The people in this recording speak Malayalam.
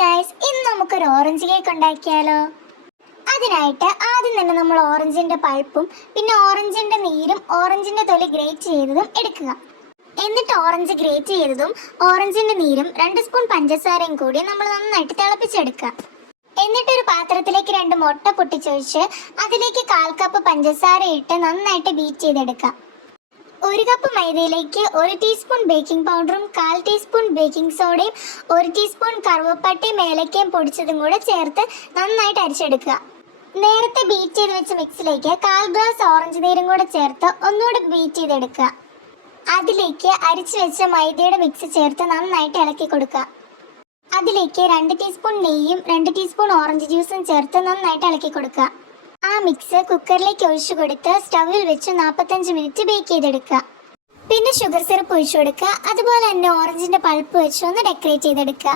ഗൈസ്, ഇന്ന് നമുക്കൊരു ഓറഞ്ച് കേക്ക് ഉണ്ടാക്കിയാലോ? അതിനായിട്ട് ആദ്യം തന്നെ നമ്മൾ ഓറഞ്ചിന്റെ പൾപ്പും പിന്നെ ഓറഞ്ചിന്റെ നീരും ഓറഞ്ചിന്റെ തൊലി ഗ്രേറ്റ് ചെയ്തതും എടുക്കുക. എന്നിട്ട് ഓറഞ്ച് ഗ്രേറ്റ് ചെയ്തതും ഓറഞ്ചിന്റെ നീരും 2 സ്പൂൺ പഞ്ചസാരയും കൂടി നമ്മൾ നന്നായിട്ട് തിളപ്പിച്ചെടുക്കുക. എന്നിട്ട് ഒരു പാത്രത്തിലേക്ക് 2 മുട്ട പൊട്ടിച്ചൊഴിച്ച് അതിലേക്ക് 1/4 കപ്പ് പഞ്ചസാര ഇട്ട് നന്നായിട്ട് ബീറ്റ് ചെയ്തെടുക്കുക. 1 കപ്പ് മൈദയിലേക്ക് 1 ടീസ്പൂൺ ബേക്കിംഗ് പൗഡറും 1/4 ടീസ്പൂൺ ബേക്കിംഗ് സോഡയും 1 ടീസ്പൂൺ കറുവപ്പട്ടയും ഏലക്കയും പൊടിച്ചതും കൂടെ ചേർത്ത് നന്നായിട്ട് അരിച്ചെടുക്കുക. നേരത്തെ ബീറ്റ് ചെയ്ത് വെച്ച മിക്സിലേക്ക് 1/4 ഗ്ലാസ് ഓറഞ്ച് നീരും കൂടെ ചേർത്ത് ഒന്നുകൂടെ ബീറ്റ് ചെയ്തെടുക്കുക. അതിലേക്ക് അരിച്ചു വെച്ച മൈദയുടെ മിക്സ് ചേർത്ത് നന്നായിട്ട് ഇളക്കി കൊടുക്കുക. അതിലേക്ക് 2 ടീസ്പൂൺ നെയ്യും 2 ടീസ്പൂൺ ഓറഞ്ച് ജ്യൂസും ചേർത്ത് നന്നായിട്ട് ഇളക്കി കൊടുക്കുക. ആ മിക്സ് കുക്കറിലേക്ക് ഒഴിച്ചു കൊടുത്ത് സ്റ്റവിൽ വെച്ച് 45 മിനിറ്റ് ബേക്ക് ചെയ്തെടുക്കുക. പിന്നെ ഷുഗർ സിറപ്പ് ഒഴിച്ചു കൊടുക്കുക. അതുപോലെ തന്നെ ഓറഞ്ചിന്റെ പൾപ്പ് വെച്ച് ഒന്ന് ഡെക്കറേറ്റ് ചെയ്തെടുക്കുക.